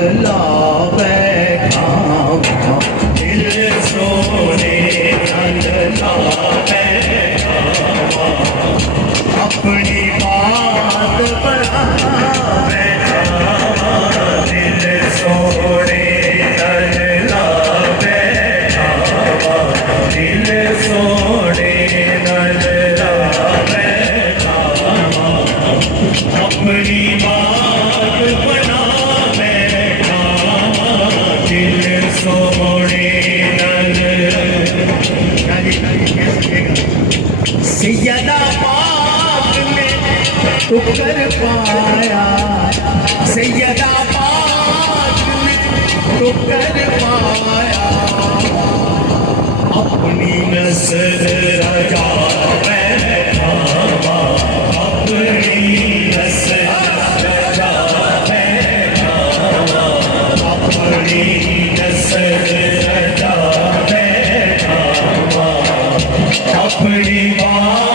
ला बैठा दिल सोने ला बैठा अपनी बात बना बैठा दिल सोने ला बैठा दिल सोने ला बैठा अपनी बात बना सैयदा पाक ने तो कर पाया सैयदा पाक ने तो कर पाया अपनी नस्ल रजा बैठा अपनी नस्ल रजा बैठा अपनी नस्ल रजा बैठा अपनी बात